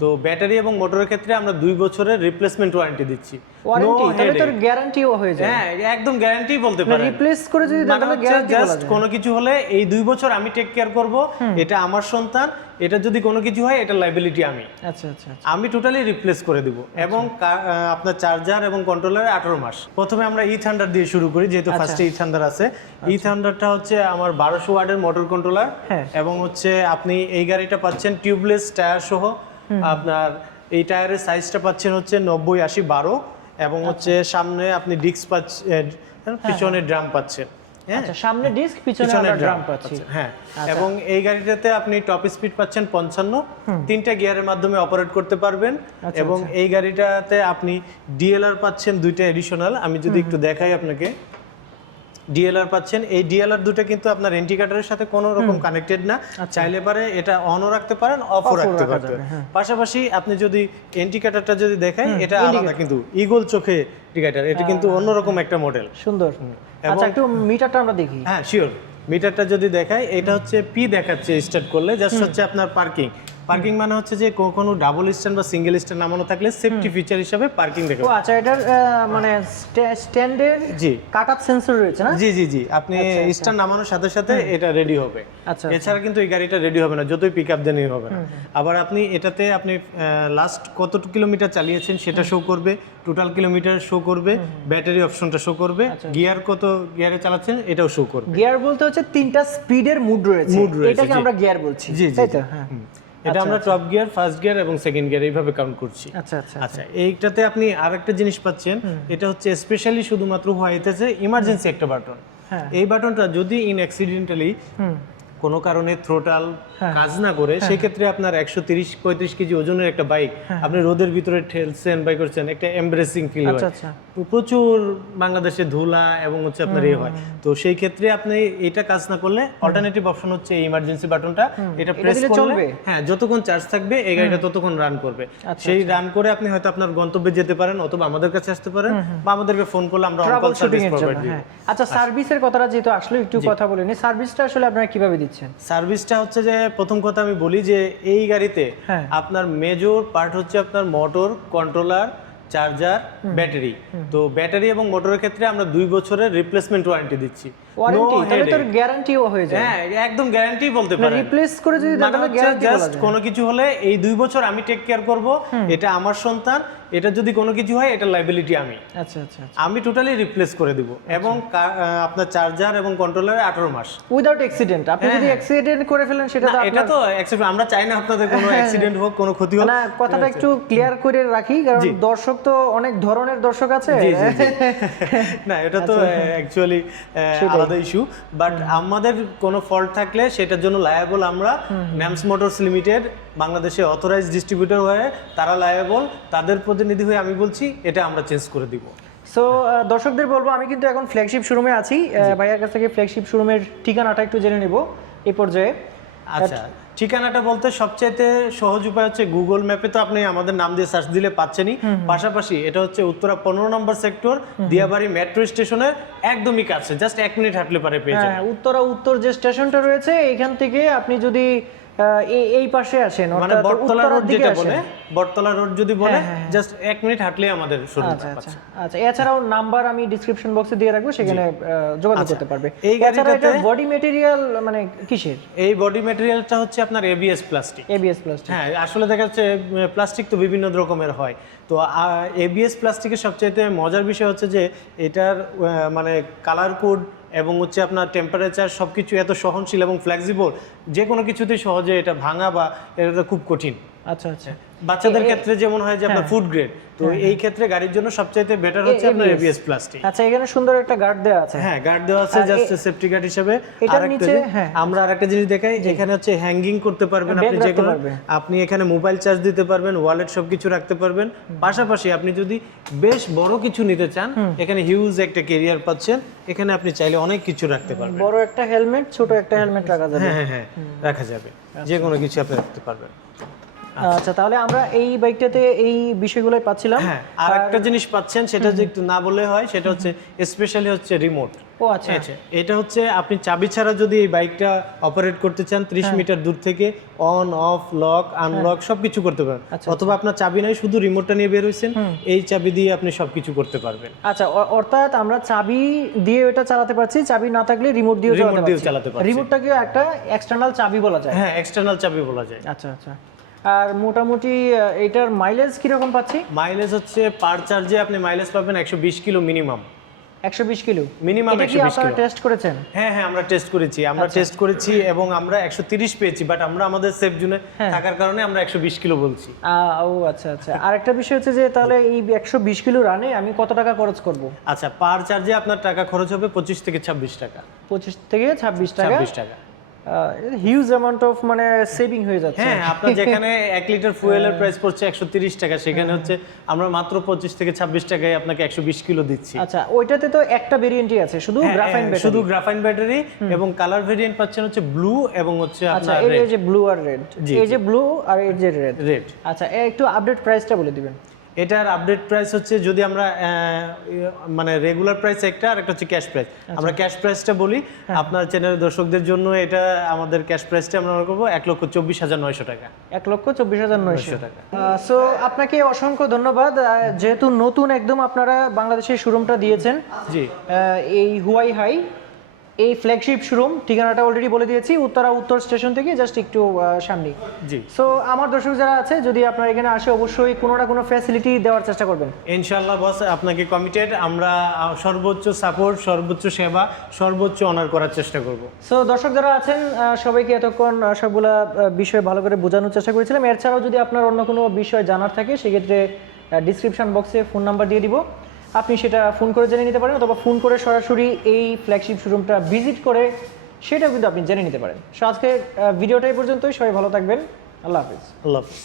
তো ব্যাটারি এবং মোটরের ক্ষেত্রে আমরা 2 বছরের রিপ্লেসমেন্ট ওয়ারেন্টি দিচ্ছি। ওয়ারেন্টি তাহলে তো গ্যারান্টিও হয়ে যায়। হ্যাঁ, একদম গ্যারান্টি বলতে পারেন। রিপ্লেস করে যদি তাহলে গ্যারান্টি বলা জাস্ট কোনো কিছু হলে এই 2 বছর আমি টেক কেয়ার করব, এটা আমার সন্তান, এটা যদি কোনো কিছু হয় এটা লায়াবিলিটি আমি। আচ্ছা আচ্ছা, আমি টোটালি রিপ্লেস করে দিব। এবং আপনার চার্জার এবং কন্ট্রোলারে 18 মাস। প্রথমে আমরা ই থান্ডার দিয়ে শুরু করি, যেহেতু ফার্স্টে ই থান্ডার আছে। ই থান্ডারটা হচ্ছে আমার 1200 ওয়াটের মোটর কন্ট্রোলার, এবং হচ্ছে আপনি এই গাড়িটা পাচ্ছেন টিউবলেস টায়ার সহ। আপনার এই টায়ারের সাইজটা পাচ্ছেন হচ্ছে 90-80-12, এবং হচ্ছে সামনে আপনি ডিস্ক পাচ্ছেন, পিছনে ড্রাম পাচ্ছেন। আচ্ছা, সামনে ডিস্ক পিছনে আমরা ড্রাম পাচ্ছি। হ্যাঁ, এবং এই গাড়িটাতে আপনি টপ স্পিড পাচ্ছেন 55, 3টা গিয়ারের মাধ্যমে অপারেট করতে পারবেন। এবং এই গাড়িটাতে আপনি ডিএলআর পাচ্ছেন 2টা এডিশনাল। আমি যদি একটু দেখাই আপনাকে, ডিএলআর পাচ্ছেন। এই ডিএলআর দুটো কিন্তু আপনার ইন্ডিকেটরের সাথে কোনো রকম কানেক্টেড না। চাইলে পারে এটা অনও রাখতে পারেন, অফও রাখতে পারবেন। পাশাপাশি আপনি যদি ইন্ডিকেটরটা যদি দেখাই, এটা আলাদা কিন্তু ইগল চোখে ইন্ডিকেটর, এটা কিন্তু অন্যরকম একটা মডেল। সুন্দর। আচ্ছা, একটু মিটারটা আমরা দেখি। হ্যাঁ, শিওর। মিটারটা যদি দেখাই, এটা হচ্ছে পি দেখাচ্ছে স্টার্ট করলে, জাস্ট হচ্ছে আপনার পার্কিং। পার্কিং মানে হচ্ছে যে কোনো ডাবল স্ট্যান্ড বা সিঙ্গেল স্ট্যান্ড নামানো থাকলে সেফটি ফিচার হিসেবে পার্কিং দেখাবে। ও আচ্ছা, এটার মানে স্ট্যান্ডের জি কাট আপ সেন্সর রয়েছে না? জি জি জি, আপনি স্ট্যান্ড নামানোর সাথে সাথে এটা রেডি হবে। আচ্ছা, এছাড়া কিন্তু এই গাড়িটা রেডি হবে না, যতই পিকআপ দেনই হবে না। আবার আপনি এটাতে আপনি লাস্ট কত কিলোমিটার চালিয়েছেন সেটা শো করবে, টোটাল কিলোমিটার শো করবে, ব্যাটারি অপশনটা শো করবে, গিয়ার কত গিয়ারে চালাচ্ছেন এটাও শো করবে। গিয়ার বলতে হচ্ছে 3টা স্পিডের মুড রয়েছে, এটাকে আমরা গিয়ার বলছি। জি জি, তাই তো? হ্যাঁ, এটা আমরা টপ গিয়ার, ফার্স্ট গিয়ার এবং সেকেন্ড গিয়ার এইভাবে কাউন্ট করছি। আচ্ছা আচ্ছা আচ্ছা, এইটাতে আপনি আরেকটা জিনিস পাচ্ছেন, এটা হচ্ছে স্পেশালি শুধুমাত্র হোয়াইটেছে ইমার্জেন্সি একটা বাটন। এই বাটনটা যদি অ্যাক্সিডেন্টালি কোনো কারণে থ্রোটাল কাজ না করে, সেই ক্ষেত্রে আপনার 130-35 কেজি ওজনের একটা বাইক আপনি রোদের ভিতরে ঠেলছেন বাই করছেন, একটা এমব্রেসিং ফিল হয়। প্রচুর বাংলাদেশে ধুলা এবং হচ্ছে আপনার হয়, তো সেই ক্ষেত্রে আপনি এটা কাজ না করলে অল্টারনেটিভ অপশন হচ্ছে এই ইমার্জেন্সি বাটনটা। এটা প্রেস করলে হ্যাঁ, যতক্ষণ চার্জ থাকবে এই গাড়িটা ততক্ষণ রান করবে। সেই রান করে আপনি হয়তো আপনার গন্তব্যে যেতে পারেন, অথবা আমাদের কাছে আসতে পারেন, বা আমাদেরকে ফোন করলে আমরা অন কল সার্ভিস প্রোভাইড করি। আচ্ছা, সার্ভিসের কথাটা যেহেতু আসলে একটু কথা বলেনি, সার্ভিসটা আসলে আপনারা কিভাবে দিচ্ছেন? সার্ভিসটা হচ্ছে যে, প্রথম কথা আমি বলি যে এই গাড়িতে আপনার মেজর পার্ট হচ্ছে আপনার মোটর, কন্ট্রোলার, চার্জার, ব্যাটারি। তো ব্যাটারি এবং মোটরের ক্ষেত্রে আমরা 2 বছরের রিপ্লেসমেন্ট ওয়ারেন্টি দিচ্ছি। ওয়ারেন্টি তাহলে তো গ্যারান্টিও হয়ে যায়। হ্যাঁ, একদম গ্যারান্টি বলতে পারেন। রিপ্লেস করে যদি তাহলে গ্যারান্টি বলা যায়। জাস্ট কোনো কিছু হলে এই 2 বছর আমি টেক কেয়ার করব, এটা আমার সন্তান, এটা যদি কোনো কিছু হয় এটা লায়াবিলিটি আমি। আচ্ছা আচ্ছা, আমি টোটালি রিপ্লেস করে দিব। এবং আপনার চার্জার এবং কন্ট্রোলারে 18 মাস উইদাউট অ্যাক্সিডেন্ট। আপনি যদি অ্যাক্সিডেন্ট করে ফেলেন সেটা তো এটা তো আমরা চাই না আপনাদের কোনো অ্যাক্সিডেন্ট হোক, কোনো ক্ষতি হোক। না, কথাটা একটু ক্লিয়ার করে রাখি, কারণ দর্শক তো অনেক ধরনের দর্শক আছে। না, এটা তো অ্যাকচুয়ালি আলাদা ইস্যু, বাট আমাদের কোনো ফল্ট থাকলে সেটার জন্য লায়াবল আমরা। ন্যামস মোটরস লিমিটেড বাংলাদেশে অথরাইজড ডিস্ট্রিবিউটর হয়ে তারা লায়াবল, তাদের প্রতিনিধি হয়ে আমি বলছি এটা আমরা চেঞ্জ করে দিব। সো দর্শকদের বলবো, আমি কিন্তু এখন ফ্ল্যাগশিপ শোরুমে আছি। ভাইয়ার কাছ থেকে ফ্ল্যাগশিপ শোরুমের ঠিকানাটা একটু জেনে নেব এই পর্যায়ে। আচ্ছা, ঠিকানাটা বলতে সবচেয়ে সহজ উপায় হচ্ছে গুগল ম্যাপে তো আপনি আমাদের নাম দিয়ে সার্চ দিলে পাচ্ছেনই। পাশাপাশি এটা হচ্ছে উত্তরা 15 নম্বর সেক্টর, দিয়াবাড়ি মেট্রো স্টেশনের একদমই কাছে, জাস্ট 1 মিনিট হাঁটলে পারে পেয়ে যাবেন। উত্তরা উত্তর যে স্টেশনটা রয়েছে, এখান থেকে আপনি যদি এই পাশে আসেন, মানে বটতলা রোড যেটা বলে, বটতলা রোড যদি বলে, জাস্ট 1 মিনিট হাঁটলে আমাদের শোরুম। আচ্ছা, এছাড়াও নাম্বার আমি ডেসক্রিপশন বক্সে দিয়ে রাখবো, সেখানে যোগাযোগ করতে পারবে। এই গাড়িটাতে বডি ম্যাটেরিয়াল মানে কিসের? এই বডি ম্যাটেরিয়ালটা হচ্ছে আপনার এবিএস প্লাস্টিক। এবিএস প্লাস্টিক, হ্যাঁ, আসলে দেখা যাচ্ছে প্লাস্টিক তো বিভিন্ন রকমের হয়, তো এবিএস প্লাস্টিকের সবচেয়ে মজার বিষয় হচ্ছে যে এটার মানে কালার কোড এবং হচ্ছে আপনার টেম্পারেচার সবকিছু এত সহনশীল এবং ফ্লেক্সিবল, যে কোনো কিছুতেই সহজে এটা ভাঙা বা এটা খুব কঠিন। আচ্ছা আচ্ছা, বাচ্চাদের ক্ষেত্রে যেমন হয় যে আপনার ফুড গ্রেড, তো এই ক্ষেত্রে গাড়ির জন্য সবচেয়ে বেটার হচ্ছে আপনার এবিএস প্লাস্টিক। আচ্ছা, এখানে সুন্দর একটা গার্ড দেওয়া আছে। হ্যাঁ, গার্ড দেওয়া আছে জাস্ট সেফটি গার্ড হিসেবে। আমরা আরেকটা জিনিস দেখাই, এখানে হচ্ছে হ্যাঙ্গিং করতে পারবেন আপনি, যেগুলো আপনি এখানে মোবাইল চার্জ দিতে পারবেন, ওয়ালেট সবকিছু রাখতে পারবেন। পাশাপাশি আপনি যদি বেশ বড় কিছু নিতে চান, এখানে হিউজ একটা ক্যারিয়ার পাচ্ছেন, এখানে আপনি চাইলে অনেক কিছু রাখতে পারবেন। বড় একটা হেলমেট, ছোট একটা হেলমেট রাখা যাবে। হ্যাঁ হ্যাঁ, রাখা যাবে, যে কোনো কিছু আপনি রাখতে পারবেন। আচ্ছা, তাহলে আমরা এই বাইকটাতে এই বিষয়গুলোই পাচ্ছিলাম। হ্যাঁ, আর একটা জিনিস পাচ্ছেন, সেটা যে একটু না বললে হয়, সেটা হচ্ছে স্পেশালি হচ্ছে রিমোট। ও আচ্ছা এটা হচ্ছে আপনি চাবি ছাড়া যদি এই বাইকটা অপারেট করতে চান 30 মিটার দূর থেকে অন অফ লক আনলক সবকিছু করতে পারেন, অথবা আপনার চাবি নাই শুধু রিমোটটা নিয়ে বের হইছেন, এই চাবি দিয়ে আপনি সবকিছু করতে পারবেন। আচ্ছা, অর্থাৎ আমরা চাবি দিয়ে এটা চালাতে পারছি, চাবি না থাকলে রিমোট দিয়েও চালাতে পারছি। রিমোটটাকে একটা এক্সটার্নাল চাবি বলা যায়। হ্যাঁ, এক্সটার্নাল চাবি বলা যায়। আচ্ছা আচ্ছা। আর মোটামুটি এটার মাইলেজ কিরকম পাচ্ছি? মাইলেজ হচ্ছে পার চার্জে আপনি মাইলেজ পাবেন 120 kilo minimum. 120 kilo minimum 120 kilo. আপনারা টেস্ট করেছেন? হ্যাঁ হ্যাঁ, আমরা টেস্ট করেছি এবং আমরা 130 পেয়েছি, বাট আমরা আমাদের সেফ জোনে থাকার কারণে আমরা 120 কিলো বলছি। ও আচ্ছা আচ্ছা। আরেকটা বিষয় হচ্ছে যে তাহলে এই 120 কিলো রানে আমি কত টাকা খরচ করব? আচ্ছা, পার চার্জে আপনার টাকা খরচ হবে 25 থেকে 26 টাকা। 25 থেকে 26 টাকা। 26 টাকা। হিউজ অ্যামাউন্ট অফ মানে সেভিং হয়ে যাচ্ছে। হ্যাঁ, আপনার যেখানে 1 লিটার ফুয়েলের প্রাইস পড়ছে 130 টাকা, সেখানে হচ্ছে আমরা মাত্র 25 থেকে 26 টাকায় আপনাকে 120 কিলো দিচ্ছি। আচ্ছা, ওইটাতে তো একটা ভেরিয়েন্টই আছে, শুধু গ্রাফাইন ব্যাটারি। শুধু গ্রাফাইন ব্যাটারি এবং কালার ভেরিয়েন্ট পাচ্ছেন হচ্ছে ব্লু এবং হচ্ছে আপনার রেড। এই যে ব্লু আর রেড, এই যে ব্লু আর এই যে রেড। আচ্ছা, একটু আপডেট প্রাইসটা বলে দিবেন। এটার আপডেট প্রাইস হচ্ছে, যদি আমরা মানে রেগুলার প্রাইস একটা আর একটা হচ্ছে ক্যাশ প্রাইস। আমরা ক্যাশ প্রাইসটা বলি আপনার চ্যানেলের দর্শকদের জন্য। এটা আমাদের ক্যাশ প্রাইসটা আমরা করব 1,24,900 টাকা। 1,24,900 টাকা। সো আপনাকে অসংখ্য ধন্যবাদ, যেহেতু নতুন একদম আপনারা বাংলাদেশের শোরুমটা দিয়েছেন। জি, এই হুয়াই হাই এই ফ্ল্যাগশিপ শোরুম ঠিকানাটা অলরেডি বলে দিয়েছি, উত্তর স্টেশন থেকে জাস্ট একটু সামনে। জি। সো আমার দর্শক যারা আছে, যদি আপনারা এখানে আসে অবশ্যই কোনো না কোনো ফ্যাসিলিটি দেওয়ার চেষ্টা করবেন। ইনশাআল্লাহ বস, আপনাকে কমিটেড। আমরা সর্বোচ্চ সাপোর্ট, সর্বোচ্চ সেবা, সর্বোচ্চ অনার করার চেষ্টা করব। সো দর্শক যারা আছেন, সবাইকে এতক্ষণ সবগুলা বিষয় ভালো করে বোঝানোর চেষ্টা করেছিলাম। এছাড়াও যদি আপনার অন্য কোনো বিষয় জানার থাকে, সেক্ষেত্রে ডিসক্রিপশন বক্সে ফোন নাম্বার দিয়ে দিব, আপনি সেটা ফোন করে জেনে নিতে পারেন, অথবা ফোন করে সরাসরি এই ফ্ল্যাগশিপ শোরুমটা ভিজিট করে সেটাও কিন্তু আপনি জেনে নিতে পারেন। সো আজকে ভিডিওটা এই পর্যন্তই। সবাই ভালো থাকবেন। আল্লাহ হাফিজ। আল্লাহ হাফিজ।